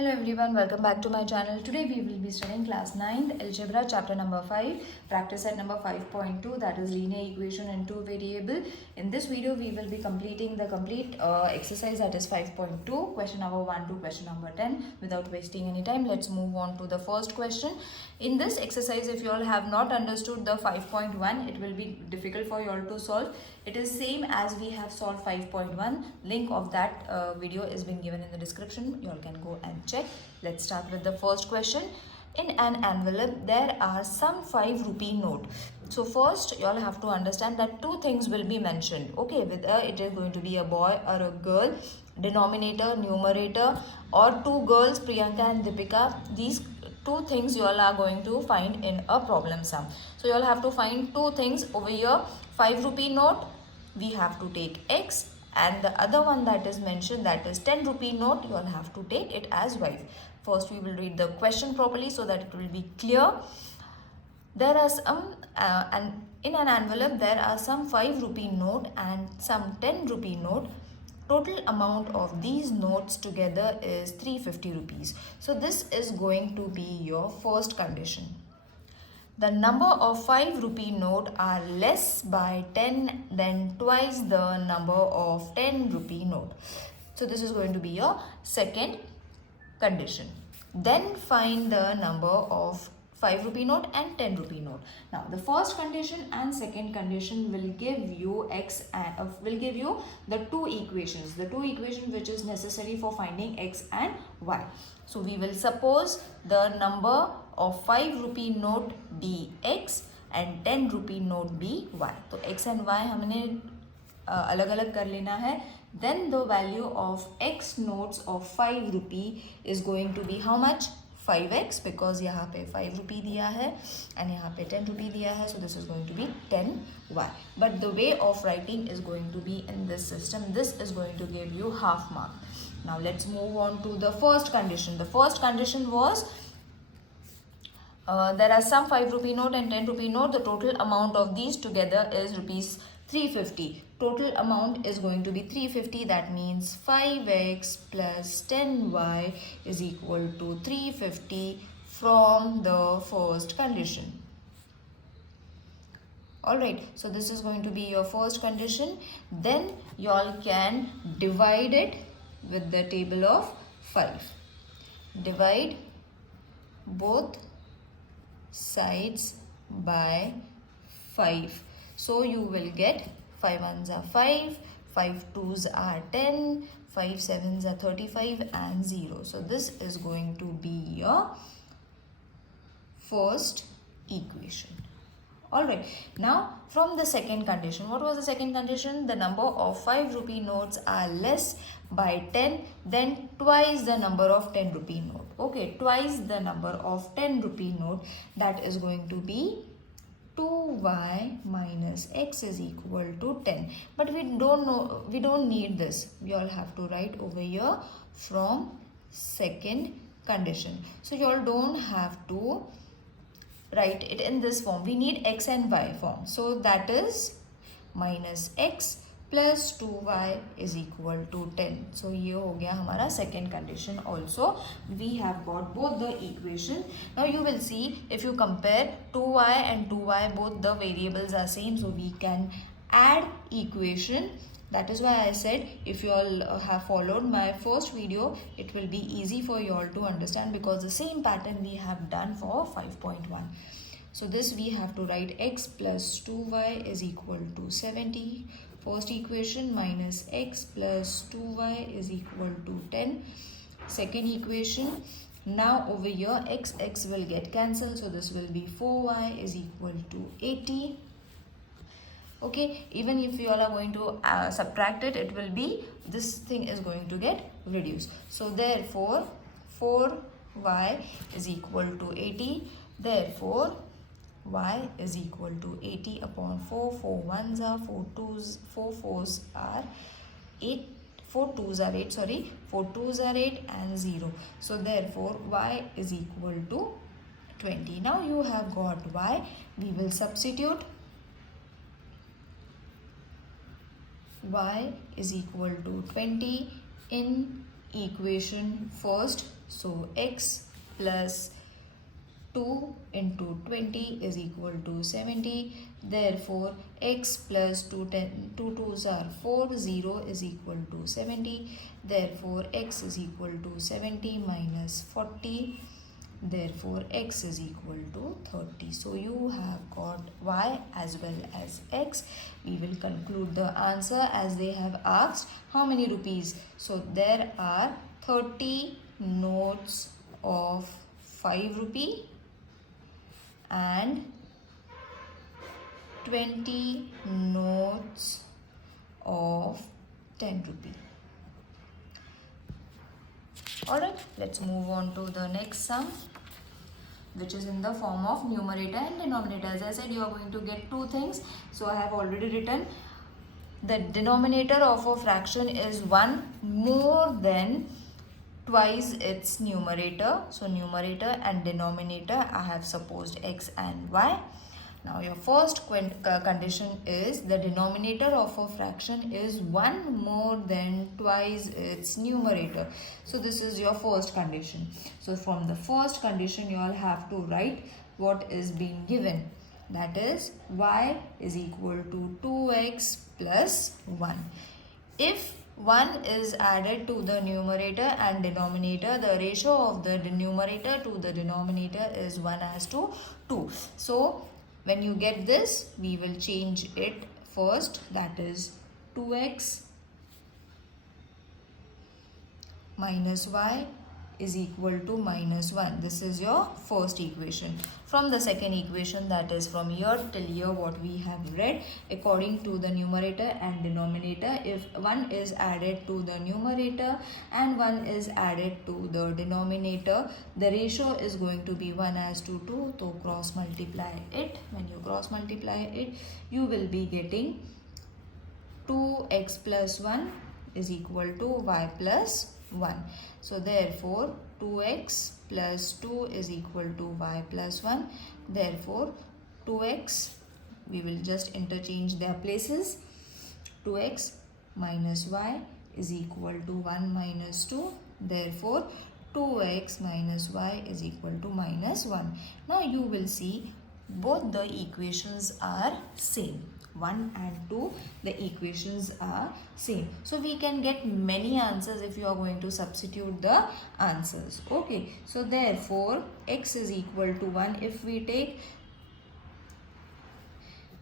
Hello everyone, welcome back to my channel. Today we will be studying class 9th algebra chapter number 5, practice set number 5.2, that is linear equation and two variable. In this video we will be completing the complete exercise, that is 5.2, question number 1 to question number 10. Without wasting any time, let's move on to the first question. In this exercise, if you all have not understood the 5.1, it will be difficult for you all to solve. It is same as we have solved 5.1. Link of that video is being given in the description. You all can go and check. Let's start with the first question. In an envelope, there are some 5 rupee note. So first, you all have to understand that two things will be mentioned. Okay, whether it is going to be a boy or a girl, denominator, numerator, or two girls, Priyanka and Deepika. These two things you all are going to find in a problem sum. So you all have to find two things over here. 5 rupee note, we have to take X, and the other one that is mentioned, that is 10 rupee note, you all have to take it as Y. First we will read the question properly so that it will be clear. There are some and in an envelope there are some 5 rupee note and some 10 rupee note. Total amount of these notes together is 350 rupees. So this is going to be your first condition. The number of 5 rupee note are less by 10 than twice the number of 10 rupee note. So this is going to be your second condition. Then find the number of 5 rupee note and 10 rupee note. Now the first condition and second condition will give you X and will give you the two equations which is necessary for finding X and Y. So we will suppose the number of 5 rupee note be X and 10 rupee note be Y. So X and Y हमने अलग अलग कर लेना है. Then the value of X notes of 5 rupee is going to be how much? 5x, because यहाँ पे 5 rupee दिया है and यहाँ पे 10 rupee दिया है, so this is going to be 10y. But the way of writing is going to be in this system. This is going to give you half mark. Now let's move on to the first condition. The first condition was there are some 5 rupee note and 10 rupee note. The total amount of these together is rupees 350. Total amount is going to be 350. That means 5x plus 10y is equal to 350 from the first condition. Alright, so this is going to be your first condition. Then you all can divide it with the table of 5. Divide both sides by 5. So you will get 5 ones are 5, 5 twos are 10, 5 sevens are 35 and 0. So this is going to be your first equation. Alright, now from the second condition, what was the second condition? The number of 5 rupee notes are less by 10 than twice the number of 10 rupee note. Okay, twice the number of 10 rupee note, that is going to be 2y minus x is equal to 10. But we don't need this. We all have to write over here from second condition. So you all don't have to write it in this form. We need x and y form. So that is minus x plus 2y is equal to 10. So ये हो गया हमारा second condition also. We have got both the equation. Now you will see, if you compare 2y and 2y, both the variables are same. So we can add equation. That is why I said, if you all have followed my first video, it will be easy for you all to understand, because the same pattern we have done for 5.1. So this we have to write x plus 2y is equal to 70. First equation, minus x plus 2y is equal to 10. Second equation, now over here x will get cancelled, so this will be 4y is equal to 80. Okay, even if you all are going to subtract it, it will be, this thing is going to get reduced. So therefore 4y is equal to 80. Therefore y is equal to 80 upon 4. 4 1s are 4 2s, 4 4s are 8, 4 2s are 8, sorry, 4 2s are 8 and 0. So therefore y is equal to 20. Now you have got y. We will substitute. Y is equal to 20 in equation first. So x plus 2 into 20 is equal to 70. Therefore, x plus 2 2's are 4, 0 is equal to 70. Therefore, x is equal to 70 minus 40. Therefore, x is equal to 30. So, you have got y as well as x. We will conclude the answer as they have asked how many rupees. So, there are 30 notes of 5 rupee and 20 notes of 10 rupee. Alright, let's move on to the next sum, which is in the form of numerator and denominator. As I said, you are going to get two things. So I have already written the denominator of a fraction is 1 more than twice its numerator. So numerator and denominator, I have supposed x and y. Now your first condition is the denominator of a fraction is 1 more than twice its numerator. So this is your first condition. So from the first condition you all have to write what is being given. That is y is equal to 2x plus 1. If 1 is added to the numerator and denominator, the ratio of the numerator to the denominator is 1:2. So when you get this, we will change it first. That is 2x minus y is equal to minus 1. This is your first equation. From the second equation, that is from here till here what we have read, according to the numerator and denominator, if 1 is added to the numerator and 1 is added to the denominator, the ratio is going to be 1:2. So cross multiply it. When you cross multiply it, you will be getting 2x plus 1 is equal to y plus 1. So therefore 2x plus 2 is equal to y plus 1. Therefore 2x, we will just interchange their places. 2x minus y is equal to 1 minus 2. Therefore 2x minus y is equal to minus 1. Now you will see both the equations are same. 1 and 2, the equations are same. So we can get many answers if you are going to substitute the answers. Okay, so therefore x is equal to 1. If we take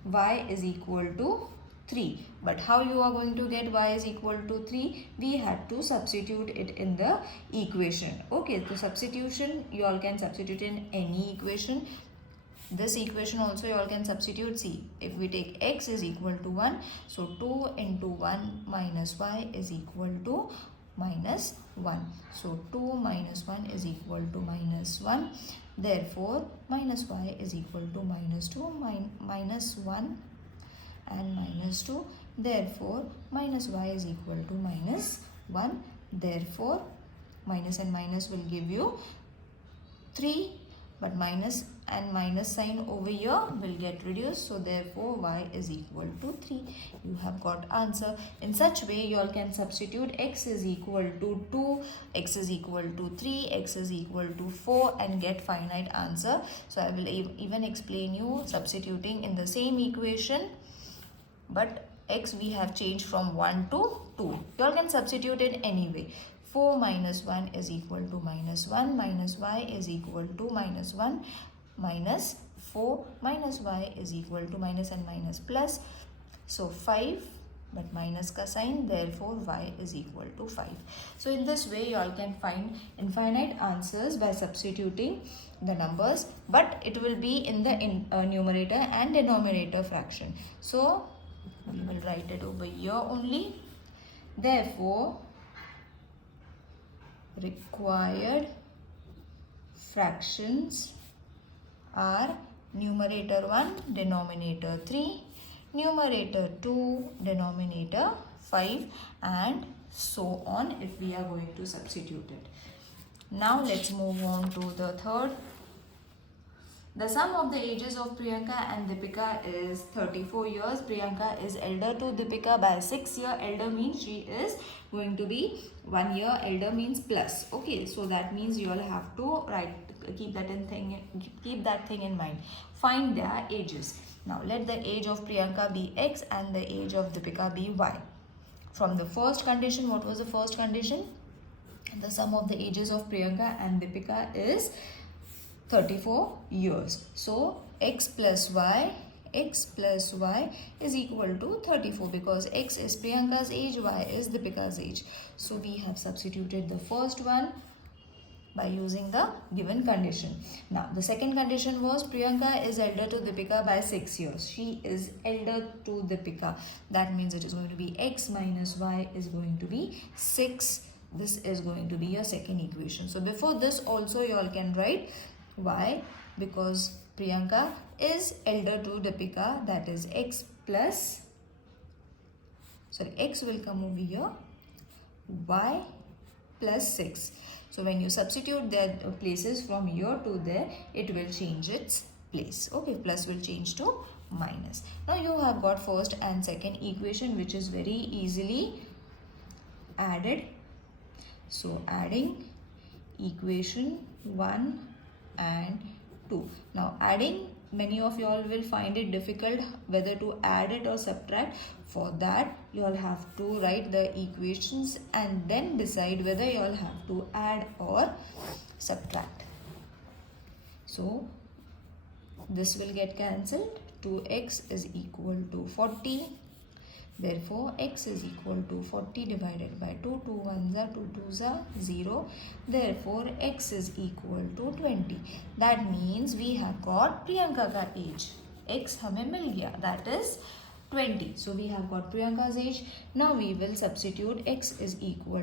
y is equal to 3. But how you are going to get y is equal to 3? We had to substitute it in the equation. Okay, so substitution, you all can substitute in any equation. This equation also you all can substitute. See, if we take x is equal to 1, so 2 into 1 minus y is equal to minus 1. So 2 minus 1 is equal to minus 1. Therefore, minus y is equal to minus 2, minus 1 and minus 2. Therefore, minus y is equal to minus 1. Therefore, minus and minus will give you 3. But minus and minus sign over here will get reduced. So therefore y is equal to 3. You have got answer. In such way you all can substitute x is equal to 2, x is equal to 3, x is equal to 4 and get finite answer. So I will even explain you substituting in the same equation. But x we have changed from 1 to 2. You all can substitute in any way. 4 minus 1 is equal to minus 1, minus y is equal to minus 1, minus 4 minus y is equal to minus and minus plus. So 5, but minus ka sign, therefore y is equal to 5. So in this way you all can find infinite answers by substituting the numbers, but it will be in the numerator and denominator fraction. So we will write it over here only. Therefore, required fractions are numerator 1, denominator 3, numerator 2, denominator 5 and so on if we are going to substitute it. Now let's move on to the third. The sum of the ages of Priyanka and Deepika is 34 years. Priyanka is elder to Deepika by 6 years. Elder means she is going to be 1 year. Elder means plus. Okay, so that means you all have to keep that thing in mind. Find their ages. Now let the age of Priyanka be X and the age of Deepika be Y. From the first condition, what was the first condition? The sum of the ages of Priyanka and Deepika is 34 years. So X plus Y is equal to 34 because X is Priyanka's age, Y is Deepika's age. So we have substituted the first one by using the given condition. Now the second condition was Priyanka is elder to Deepika by 6 years. She is elder to Deepika. That means it is going to be X minus Y is going to be 6. This is going to be your second equation. So before this also you all can write Y because Priyanka is elder to Deepika, that is X will come over here, Y plus 6. So when you substitute their places from here to there, it will change its place. Okay, plus will change to minus. Now you have got first and second equation which is very easily added. So adding equation 1 and 2. Now adding, many of you all will find it difficult whether to add it or subtract. For that you all have to write the equations and then decide whether you all have to add or subtract. So this will get cancelled. 2x is equal to 40. Therefore, x is equal to 40 divided by 2. 2 1s are 2 2s are 0. Therefore, x is equal to 20. That means we have got Priyanka ka age. X हमें मिल गया. That is 20. So, we have got Priyanka's age. Now, we will substitute x is equal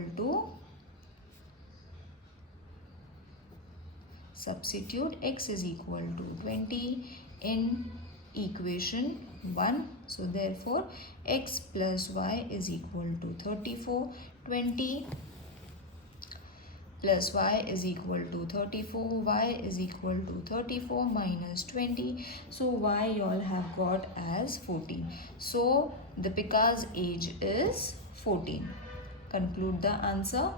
to 20 in equation 1. So therefore x plus y is equal to 34. 20 plus y is equal to 34. Y is equal to 34 minus 20. So y you all have got as 14. So Deepika's age is 14. Conclude the answer.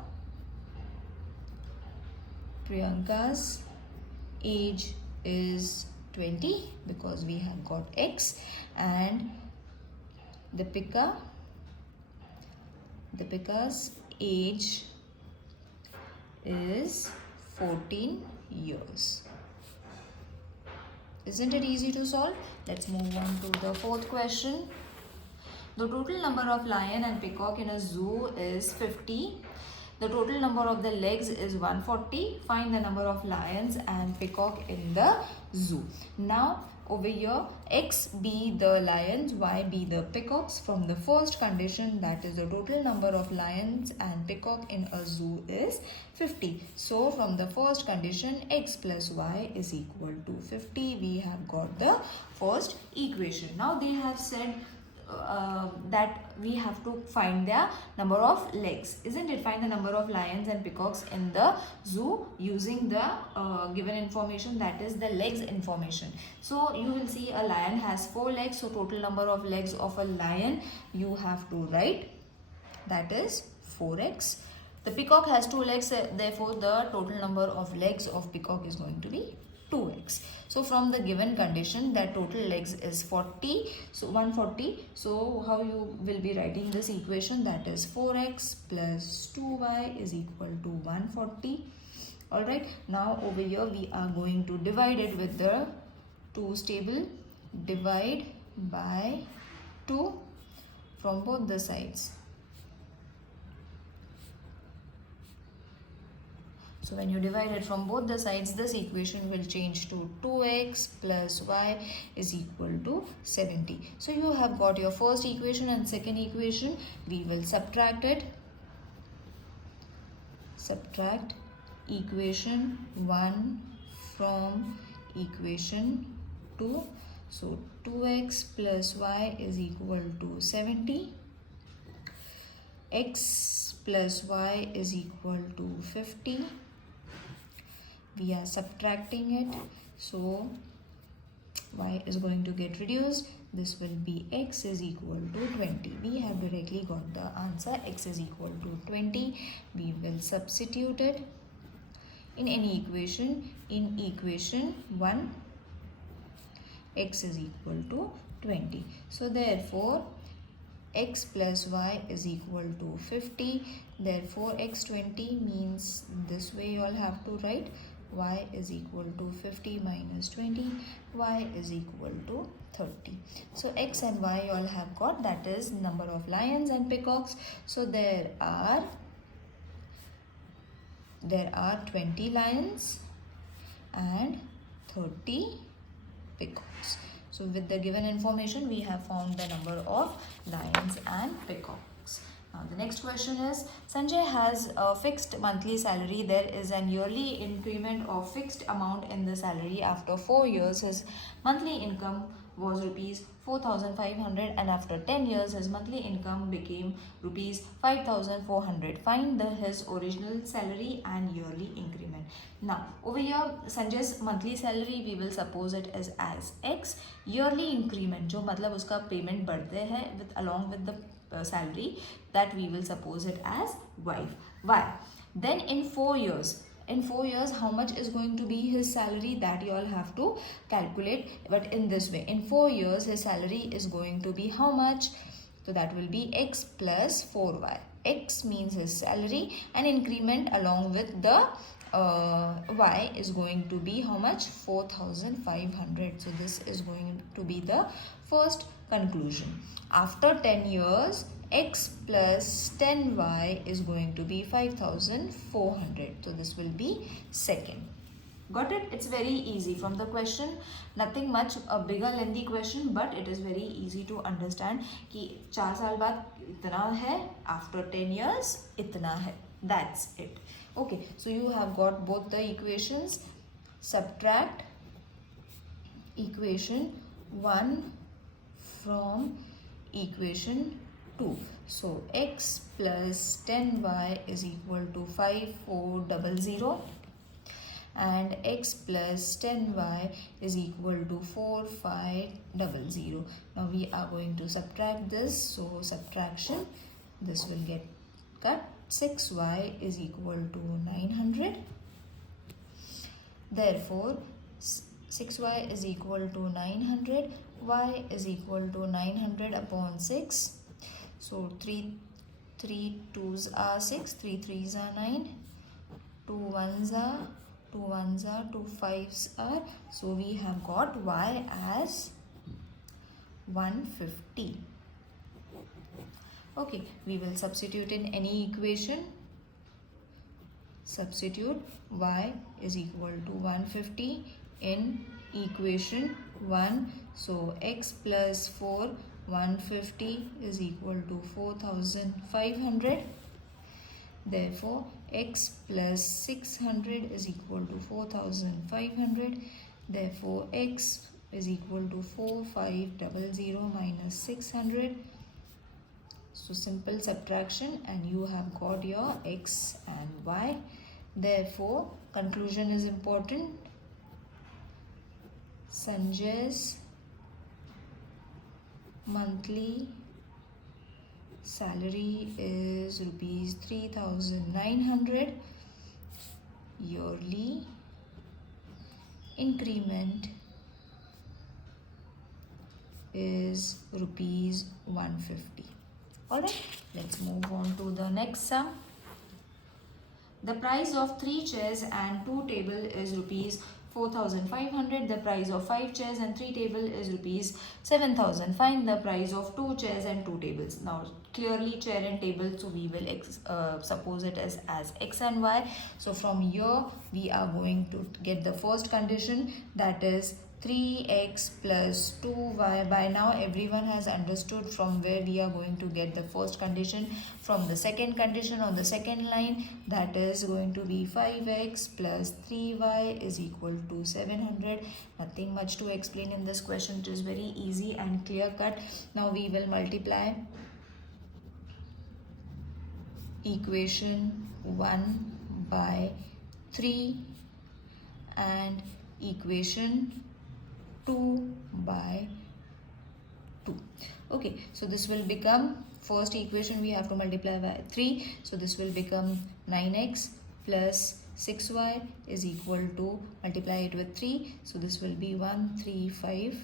Priyanka's age is 20 because we have got x, and Deepika's age is 14 years. Isn't it easy to solve? Let's move on to the fourth question. The total number of lion and peacock in a zoo is 50. The total number of the legs is 140. Find the number of lions and peacock in the zoo. Now over here, x be the lions, y be the peacocks. From the first condition, that is the total number of lions and peacock in a zoo is 50. So from the first condition, x plus y is equal to 50. We have got the first equation. Now they have said that we have to find their number of legs, isn't it? Find the number of lions and peacocks in the zoo using the given information, that is the legs information. So you will see a lion has 4 legs, so total number of legs of a lion you have to write, that is 4x. The peacock has 2 legs, therefore the total number of legs of peacock is going to be 2x. So from the given condition that total legs is 40, so 140. So how you will be writing this equation, that is 4x plus 2y is equal to 140. Alright, now over here we are going to divide it with the 2's table. Divide by 2 from both the sides. So when you divide it from both the sides, this equation will change to 2x plus y is equal to 70. So you have got your first equation and second equation. We will subtract it. Subtract equation 1 from equation 2. So 2x plus y is equal to 70. X plus y is equal to 50. We are subtracting it. So y is going to get reduced. This will be x is equal to 20. We have directly got the answer, x is equal to 20. We will substitute it in any equation. In equation 1, x is equal to 20. So therefore x plus y is equal to 50. Therefore x20 means this way you all have to write, y is equal to 50 minus 20, y is equal to 30. So x and y you all have got, that is number of lions and peacocks. So there are 20 lions and 30 peacocks. So with the given information, we have found the number of lions and peacocks. Now the next question is, Sanjay has a fixed monthly salary. There is an yearly increment of fixed amount in the salary. After 4 years, his monthly income was rupees 4,500 and after 10 years, his monthly income became rupees 5,400. Find his original salary and yearly increment. Now over here, Sanjay's monthly salary we will suppose it as x. Yearly increment जो मतलब उसका payment बढ़ते हैं with along with the salary, that we will suppose it as y. Then in 4 years, how much is going to be his salary, that you all have to calculate, but in this way, in 4 years his salary is going to be how much? So that will be x plus 4y. X means his salary and increment along with the y is going to be how much? 4,500. So this is going to be the first conclusion. After 10 years, x plus 10y is going to be 5,400. So this will be second. Got it? It's very easy from the question. Nothing much a bigger lengthy question, but it is very easy to understand कि 4 साल बाद इतना है, after 10 years इतना है. That's it. Okay, so you have got both the equations. Subtract equation 1 from equation 2. So x plus 10y is equal to 5400 and x plus 10y is equal to 4500. Now we are going to subtract this. So subtraction, this will get cut. 6y is equal to 900. Therefore 6y is equal to 900. Y is equal to 900 upon 6. So 3 2s are 6, 3 3s are 9, 2 1s are 2 1s are 2 5s are. So we have got y as 150. Okay, we will substitute in any equation. Substitute y is equal to 150 in equation 1. So x plus 4, 150 is equal to 4,500. Therefore x plus 600 is equal to 4,500. Therefore x is equal to 4500 minus 600. So simple subtraction and you have got your x and y. Therefore conclusion is important. Sanjay's monthly salary is rupees 3,900. Yearly increment is rupees 150. Alright, let's move on to the next sum. The price of 3 chairs and 2 tables is rupees 4,500. The price of 5 chairs and 3 tables is rupees 7,000. Find the price of 2 chairs and 2 tables. Now clearly chair and table, so we will suppose it as x and y. So from here we are going to get the first condition, that is 3x plus 2y. By now everyone has understood from where we are going to get the first condition. From the second condition on the second line, that is going to be 5x plus 3y is equal to 700. Nothing much to explain in this question. It is very easy and clear cut. Now we will multiply equation 1 by 3 and equation 2 by 2. Okay, so this will become, first equation we have to multiply by 3, so this will become 9x plus 6y is equal to, multiply it with 3, so this will be 135.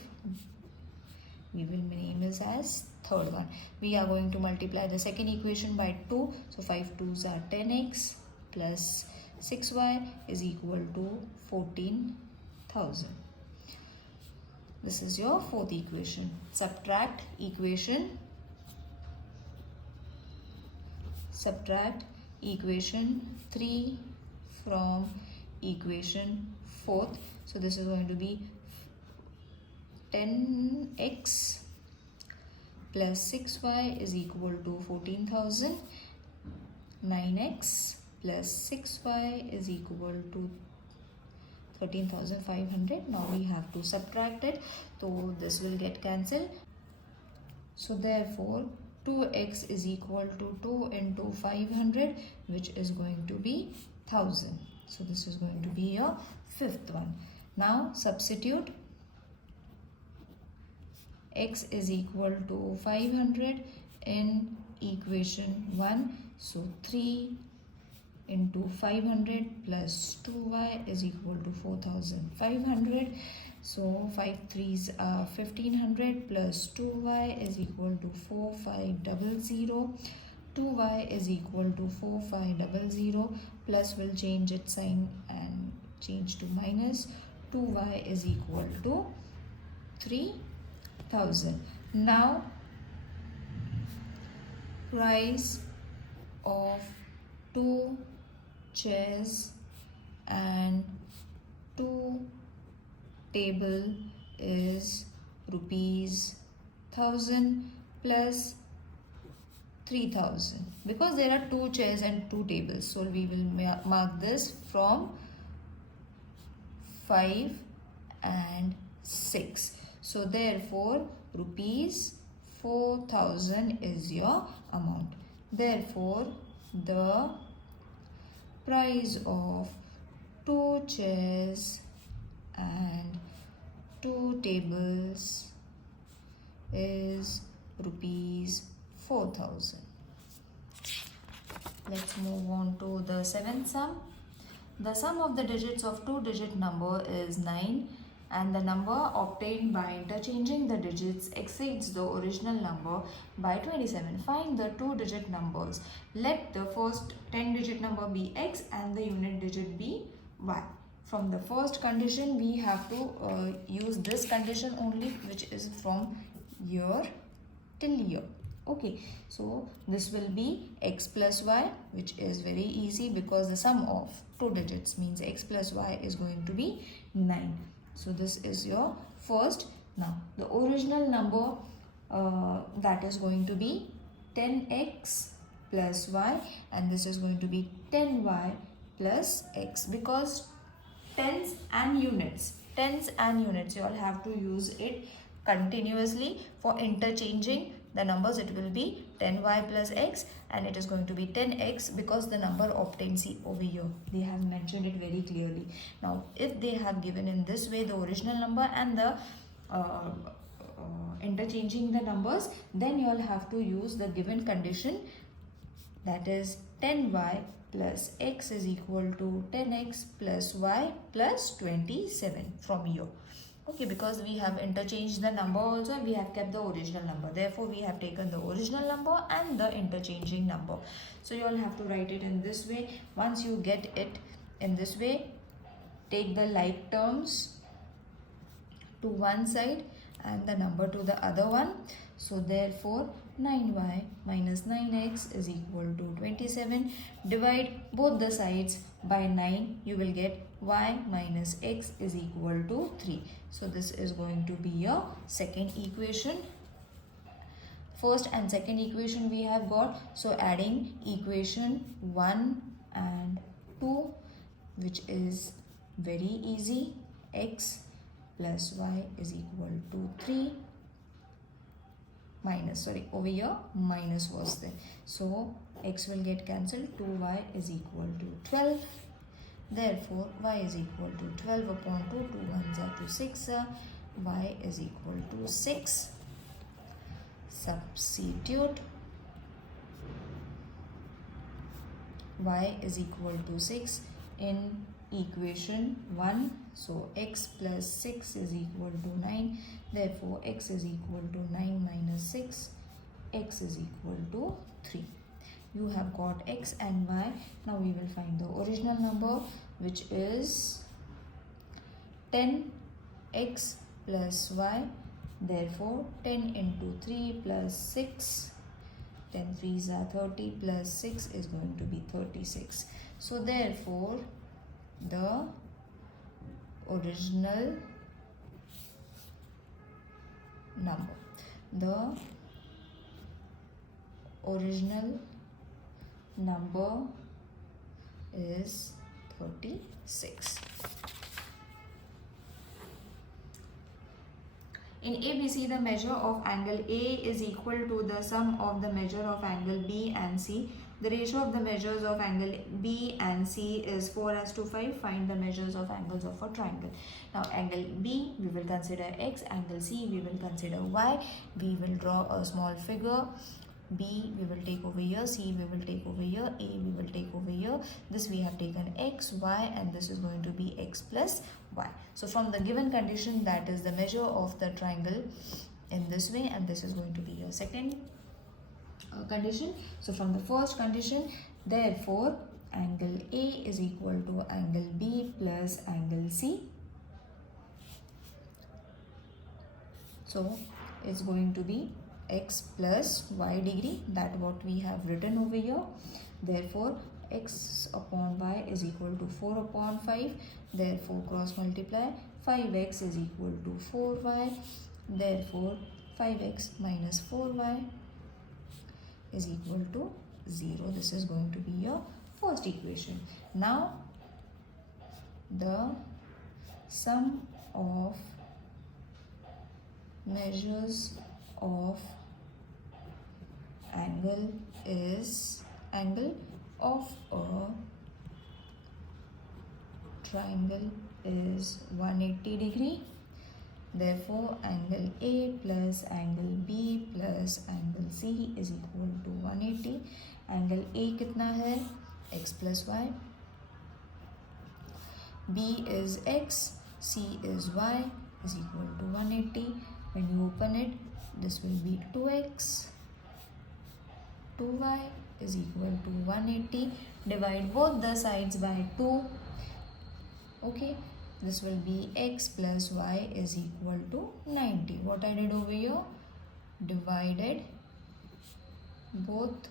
We will name it as third one. We are going to multiply the second equation by 2, so 5 2s are 10x plus 6y is equal to 14,000. This is your fourth equation. Subtract equation 3 from equation 4th. So this is going to be 10x plus 6y is equal to 14,000. 9x plus 6y is equal to 13,500. Now we have to subtract it, so this will get cancelled. So therefore 2x is equal to 2 into 500, which is going to be 1000. So this is going to be your fifth one. Now substitute x is equal to 500 in equation 1. So 3 into 500 plus 2y is equal to 4,500. So 5 3s are 1500 plus 2y is equal to 4500. 2y is equal to 4500, plus will change its sign and change to minus. 2y is equal to 3000. Now price of 2 chairs and 2 table is rupees 1000 plus 3000, because there are 2 chairs and 2 tables, so we will mark this from 5 and 6. So therefore rupees 4000 is your amount. Therefore the price of 2 chairs and 2 tables is rupees 4000. Let's move on to the seventh sum. The sum of the digits of 2-digit number is 9, and the number obtained by interchanging the digits exceeds the original number by 27. Find the 2-digit numbers. Let the first 10-digit number be x and the unit digit be y. From the first condition, we have to use this condition only, which is from year till year. Okay, so this will be x plus y, which is very easy because the sum of 2 digits means x plus y is going to be 9. So this is your first. Now the original number that is going to be 10x plus y, and this is going to be 10y plus x, because tens and units you all have to use it continuously. For interchanging the numbers, it will be 10y plus x, and it is going to be 10x because the number obtained, see over here they have mentioned it very clearly. Now if they have given in this way the original number and the interchanging the numbers, then you all have to use the given condition, that is 10y plus x is equal to 10x plus y plus 27 from here. Okay, because we have interchanged the number also, we have kept the original number. Therefore, we have taken the original number and the interchanging number. So you all have to write it in this way. Once you get it in this way, take the like terms to one side and the number to the other one. So therefore 9y minus 9x is equal to 27. Divide both the sides by 9. You will get y minus x is equal to 3. So this is going to be your second equation. First and second equation we have got. So adding equation 1 and 2, which is very easy. X plus y is equal to 3. Minus, sorry, over here minus was there. So x will get cancelled. 2y is equal to 12. Therefore y is equal to 12 upon 2. 2 1s are 2 6. y is equal to 6. Substitute y is equal to 6 in equation 1. So x plus 6 is equal to 9. Therefore, x is equal to 9 minus 6. X is equal to 3. You have got x and y. Now we will find the original number, which is 10x plus y. Therefore, 10 into 3 plus 6. 10 3s are 30 plus 6 is going to be 36. So therefore, the original number, is 36. In ABC, the measure of angle A is equal to the sum of the measure of angle B and C. The ratio of the measures of angle B and C is 4:5. Find the measures of angles of a triangle. Now, angle B, we will consider X. Angle C, we will consider Y. We will draw a small figure. B, we will take over here. C, we will take over here. A, we will take over here. This we have taken X, Y, and this is going to be X plus Y. So from the given condition, that is the measure of the triangle in this way, and this is going to be your second condition. So from the first condition, therefore angle A is equal to angle B plus angle C. So it's going to be x plus y degree, that what we have written over here. Therefore x upon y is equal to 4 upon 5. Therefore cross multiply, 5x is equal to 4y. Therefore 5x minus 4y is equal to 0. This is going to be your first equation. Now the sum of measures of angle of a triangle is 180 degree. Therefore angle A plus angle B plus angle C is equal to 180. Angle A कितना है? X plus y. B is X, C is Y is equal to 180. When you open it, this will be 2x. 2y is equal to 180. Divide both the sides by 2. Okay, this will be x plus y is equal to 90. What I did over here? Divided both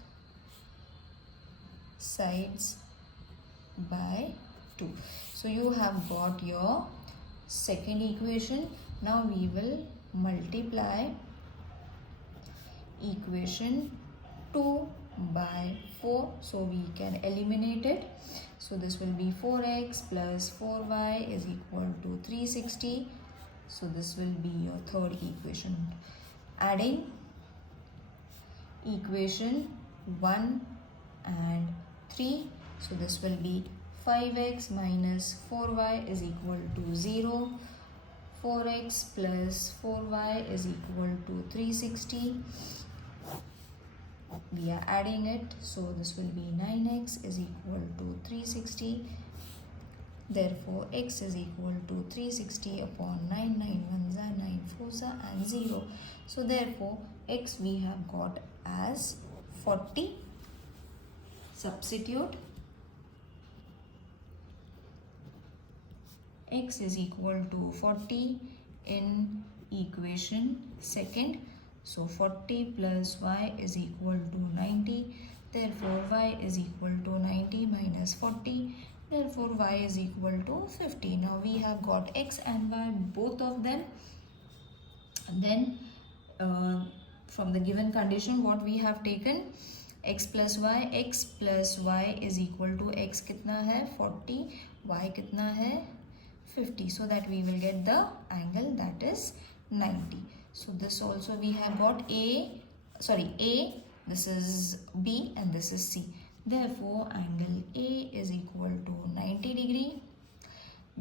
sides by 2. So you have got your second equation. Now we will multiply equation 2 by 4, so we can eliminate it. So this will be 4x plus 4y is equal to 360. So this will be your third equation. Adding equation 1 and 3, so this will be 5x minus 4y is equal to 0. 4x plus 4y is equal to 360. We are adding it, so this will be 9x is equal to 360. Therefore x is equal to 360 upon 9. 9 1s are 9 4s are and 0. So therefore x we have got as 40. Substitute x is equal to 40 in equation second. So 40 plus y is equal to 90. Therefore y is equal to 90 minus 40. Therefore y is equal to 50. Now we have got x and y, both of them. Then from the given condition, what we have taken? X plus y is equal to x kitna hai? 40. Y kitna hai? 50. So that we will get the angle, that is 90. So this also we have got A, this is B and this is C. Therefore angle A is equal to 90 degree,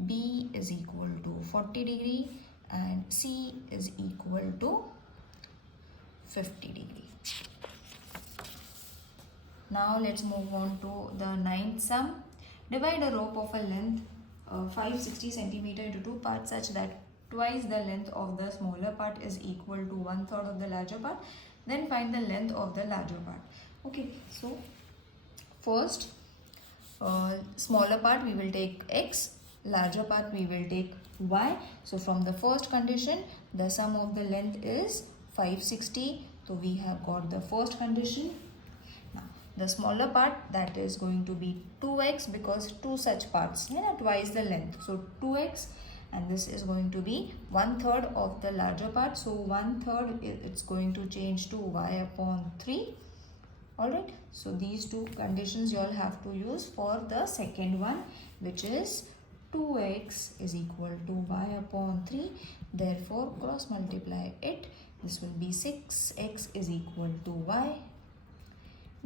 B is equal to 40 degree and C is equal to 50 degree. Now let's move on to the ninth sum. Divide a rope of a length 560 centimeter into two parts such that twice the length of the smaller part is equal to 1/3 of the larger part. Then find the length of the larger part. Okay, so first smaller part we will take x, larger part we will take y. So from the first condition, the sum of the length is 560. So we have got the first condition. Now the smaller part, that is going to be 2x, because two such parts, twice the length. So 2x, and this is going to be 1/3 of the larger part. So 1/3, it's going to change to y upon 3. Alright, so these two conditions you all have to use for the second one, which is 2x is equal to y upon 3. Therefore cross multiply it. This will be 6x is equal to y.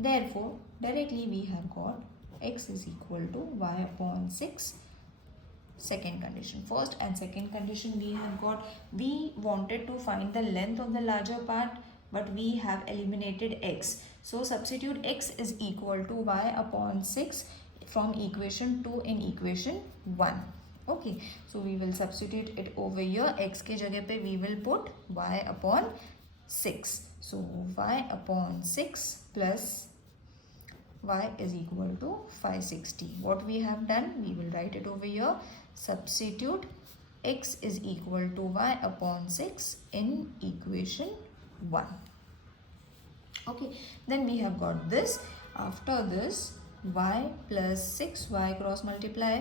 Therefore directly we have got x is equal to y upon 6. Second condition. First and second condition we have got. We wanted to find the length of the larger part, but we have eliminated x. So substitute x is equal to y upon 6 from equation 2 in equation 1. Okay, so we will substitute it over here. X ke jagah pe we will put y upon 6. So y upon 6 plus y is equal to 560. What we have done, we will write it over here. Substitute x is equal to y upon 6 in equation 1. Okay, then we have got this. After this, y plus 6y cross multiply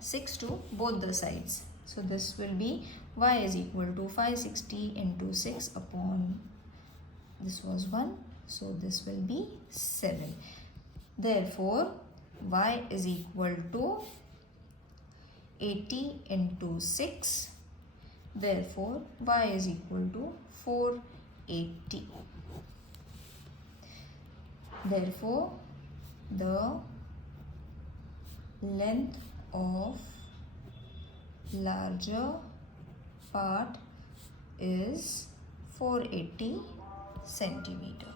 6 to both the sides. So this will be y is equal to 560 into 6 upon, this was 1, so this will be 7. Therefore y is equal to 80 into 6. Therefore y is equal to 480. Therefore the length of larger part is 480 centimeter.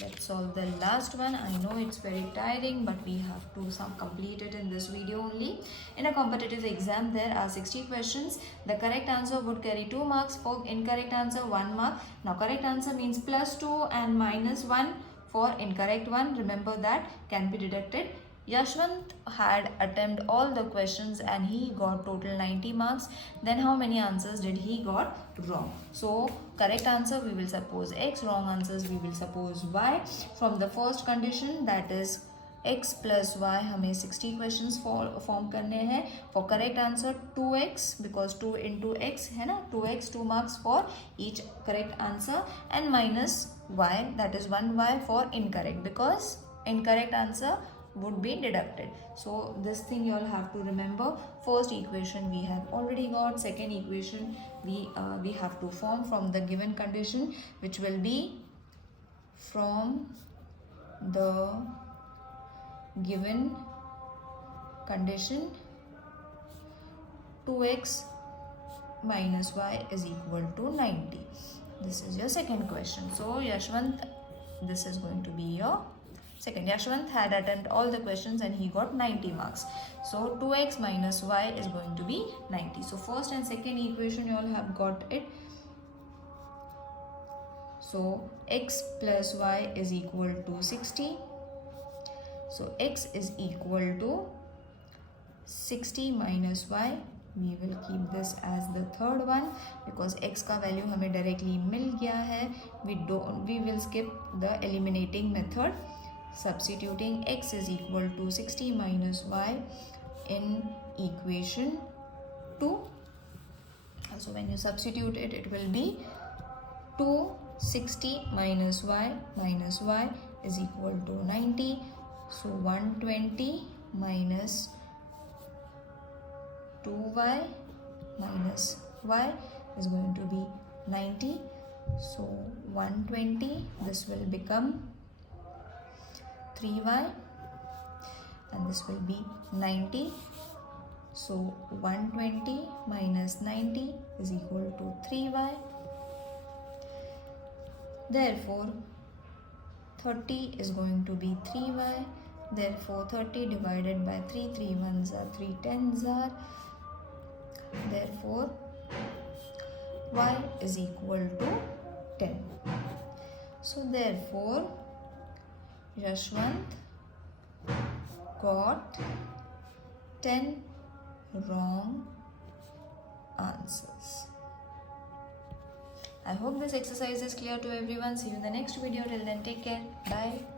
Let's solve the last one. I know it's very tiring, but we have to complete it in this video only. In a competitive exam, there are 60 questions. The correct answer would carry 2 marks. For incorrect answer, 1 mark. Now correct answer means +2 and -1. For incorrect one, remember that can be deducted. Yashwant had attempted all the questions and he got total 90 marks. Then how many answers did he got wrong? So correct answer we will suppose x, wrong answers we will suppose y. From the first condition, that is x plus y, हमें 60 questions form करने हैं. For correct answer 2x, because 2 into x है ना, 2x, 2 marks for each correct answer, and minus y, that is 1y for incorrect, because incorrect answer would be deducted. So this thing you all have to remember. First equation we have already got. Second equation we have to form from the given condition, which will be from the given condition 2x minus y is equal to 90. This is your second question. So Yashwant, this is going to be your second. Yashwant had attempted all the questions and he got 90 marks. So 2x minus y is going to be 90. So first and second equation you all have got it. So x plus y is equal to 60. So x is equal to 60 minus y. We will keep this as the third one because x का value हमें directly मिल गया है. We will skip the eliminating method. Substituting x is equal to 60 minus y in equation 2. So when you substitute it, it will be 260 minus y is equal to 90. So 120 minus 2y minus y is going to be 90. So 120, this will become 3y and this will be 90. So 120 minus 90 is equal to 3y. Therefore 30 is going to be 3y. Therefore 30 divided by 3, 3 ones are 3 tens are. Therefore y is equal to 10. So therefore Yashwant got 10 wrong answers. I hope this exercise is clear to everyone. See you in the next video. Till then, take care. Bye.